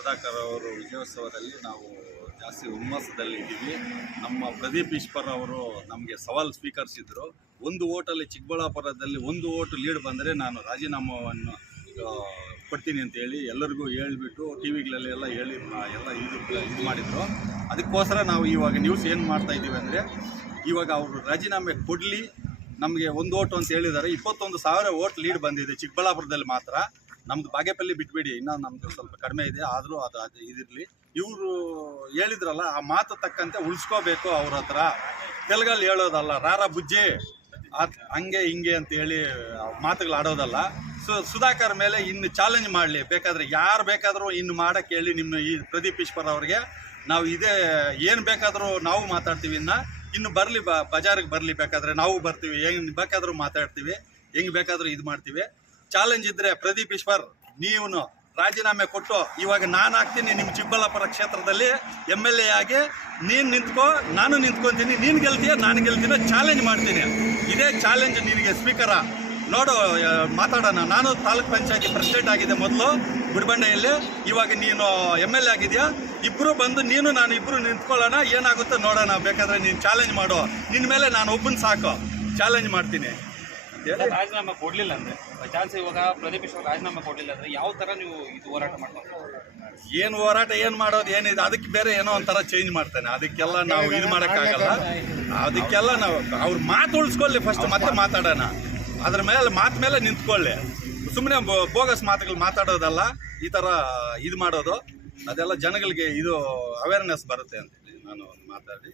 ಸುಧಾಕರ್ ಅವರು ವಿಜಯೋತ್ಸವದಲ್ಲಿ ನಾವು ಜಾಸ್ತಿ ಹುಮ್ಮಸ್ಸದಲ್ಲಿ ಇದ್ದೀವಿ. ನಮ್ಮ ಪ್ರದೀಪ್ ಈಶ್ವರ್ ಅವರು ನಮಗೆ ಸವಾಲ್ ಸ್ವೀಕರಿಸಿದ್ರು. ಒಂದು ಓಟಲ್ಲಿ ಚಿಕ್ಕಬಳ್ಳಾಪುರದಲ್ಲಿ ಒಂದು ಓಟು ಲೀಡ್ ಬಂದರೆ ನಾನು ರಾಜೀನಾಮವನ್ನು ಕೊಡ್ತೀನಿ ಅಂತ ಹೇಳಿ ಎಲ್ಲರಿಗೂ ಹೇಳಿಬಿಟ್ಟು ಟಿ ವಿಗಳಲ್ಲೆಲ್ಲ ಹೇಳಿ ಎಲ್ಲ ಇದು ಇದು ಮಾಡಿದರು. ಅದಕ್ಕೋಸ್ಕರ ನಾವು ಇವಾಗ ನ್ಯೂಸ್ ಏನು ಮಾಡ್ತಾ ಇದ್ದೀವಿ ಅಂದರೆ, ಇವಾಗ ಅವರು ರಾಜೀನಾಮೆ ಕೊಡಲಿ, ನಮಗೆ ಒಂದು ಓಟು ಅಂತ ಹೇಳಿದ್ದಾರೆ. ಇಪ್ಪತ್ತೊಂದು ಸಾವಿರ ಓಟ್ ಲೀಡ್ ಬಂದಿದೆ ಚಿಕ್ಕಬಳ್ಳಾಪುರದಲ್ಲಿ ಮಾತ್ರ. ನಮ್ದು ಬಾಗೇಪಲ್ಲಿ ಬಿಟ್ಬೇಡಿ, ಇನ್ನೂ ನಮ್ದು ಸ್ವಲ್ಪ ಕಡಿಮೆ ಇದೆ, ಆದರೂ ಅದು ಅದು ಇದಿರಲಿ. ಇವರು ಹೇಳಿದ್ರಲ್ಲ, ಆ ಮಾತು ತಕ್ಕಂತೆ ಉಳಿಸ್ಕೋಬೇಕು ಅವ್ರ ಹತ್ರ. ತೆಲುಗಲ್ಲಿ ಹೇಳೋದಲ್ಲ, ರಾರ ಬುಜ್ಜಿ, ಅದು ಹಂಗೆ ಹಿಂಗೆ ಅಂತ ಹೇಳಿ ಮಾತುಗಳು ಆಡೋದಲ್ಲ. ಸೊ, ಸುಧಾಕರ್ ಮೇಲೆ ಇನ್ನು ಚಾಲೆಂಜ್ ಮಾಡಲಿ, ಬೇಕಾದ್ರೆ ಯಾರು ಬೇಕಾದರೂ ಇನ್ನು ಮಾಡಕ್ಕೆ ಹೇಳಿ ನಿಮ್ಮ ಈ ಪ್ರದೀಪ್ ಈಶ್ವರ್ ಅವ್ರಿಗೆ, ನಾವು ಇದೇ, ಏನು ಬೇಕಾದರೂ ನಾವು ಮಾತಾಡ್ತೀವಿ ಇನ್ನು. ಇನ್ನು ಬರಲಿ ಬಜಾರಿಗೆ ಬರಲಿ ಬೇಕಾದರೆ ನಾವು ಬರ್ತೀವಿ ಹೆಂಗೆ ಬೇಕಾದರೂ ಮಾತಾಡ್ತೀವಿ, ಹೆಂಗೆ ಬೇಕಾದರೂ ಇದು ಮಾಡ್ತೀವಿ. ಚಾಲೆಂಜ್ ಇದ್ರೆ ಪ್ರದೀಪ್ ಈಶ್ವರ್ ನೀವು ರಾಜೀನಾಮೆ ಕೊಟ್ಟು ಇವಾಗ ನಾನು ಹಾಕ್ತೀನಿ ನಿಮ್ಮ ಚಿಕ್ಕಬಳ್ಳಾಪುರ ಕ್ಷೇತ್ರದಲ್ಲಿ ಎಂ ಎಲ್ ಎ ಆಗಿ ನೀನು ನಿಂತ್ಕೋ, ನಾನು ನಿಂತ್ಕೊತೀನಿ, ನೀನು ಗೆಲ್ತೀಯ, ನಾನು ಗೆಲ್ತೀನ ಚಾಲೆಂಜ್ ಮಾಡ್ತೀನಿ. ಇದೇ ಚಾಲೆಂಜ್ ನಿನಗೆ ಸ್ಪೀಕರ ನೋಡು ಮಾತಾಡೋಣ. ನಾನು ತಾಲೂಕ್ ಪಂಚಾಯತಿ ಪ್ರೆಸಿಡೆಂಟ್ ಆಗಿದೆ ಮೊದಲು ಗುಡಿಬಂಡೆಯಲ್ಲಿ. ಇವಾಗ ನೀನು ಎಂ ಎಲ್ ಎ ಆಗಿದೆಯಾ? ಇಬ್ಬರು ಬಂದು ನೀನು ನಾನು ಇಬ್ಬರು ನಿಂತ್ಕೊಳ್ಳೋಣ, ಏನಾಗುತ್ತೋ ನೋಡೋಣ. ಬೇಕಾದರೆ ನೀನು ಚಾಲೆಂಜ್ ಮಾಡು. ನಿನ್ನ ಮೇಲೆ ನಾನು ಒಬ್ಬನ ಸಾಕು. ಚಾಲೆಂಜ್ ಮಾಡ್ತೀನಿ. ರಾಜೀನಾಮೆ ಕೊಡಲಿಲ್ಲ ಅಂದ್ರೆ. ಚಾನ್ಸ್ ಇವಾಗ ಪ್ರದೀಪ್ ಈಶ್ವರ್ ರಾಜೀನಾಮೆ ಕೊಡಲಿಲ್ಲ ಅಂದ್ರೆ ಯಾವ ತರ ನೀವು ಇದು ಹೋರಾಟ ಮಾಡ್ಕೊಂಡು ಏನು ಹೋರಾಟ ಏನು ಮಾಡೋದು ಏನಿದೆ ಅದಕ್ಕೆ ಬೇರೆ ಏನೋ ಒಂಥರ ಚೇಂಜ್ ಮಾಡ್ತಾನೆ. ಅದಕ್ಕೆಲ್ಲ ನಾವು ಇದು ಮಾಡೋಕ್ಕಾಗಲ್ಲ. ಅದಕ್ಕೆಲ್ಲ ನಾವು ಅವ್ರ ಮಾತು ಉಳಿಸ್ಕೊಳ್ಳಿ ಫಸ್ಟ್ ಮತ್ತೆ ಮಾತಾಡೋಣ. ಅದ್ರ ಮೇಲೆ ಮಾತು ಮೇಲೆ ನಿಂತ್ಕೊಳ್ಳಿ. ಸುಮ್ಮನೆ ಬೋಗಸ್ ಮಾತುಗಳು ಮಾತಾಡೋದಲ್ಲ ಈ ಥರ ಇದು ಮಾಡೋದು. ಅದೆಲ್ಲ ಜನಗಳಿಗೆ ಇದು ಅವೇರ್ನೆಸ್ ಬರುತ್ತೆ ಅಂತೇಳಿ ನಾನು ಮಾತಾಡಿ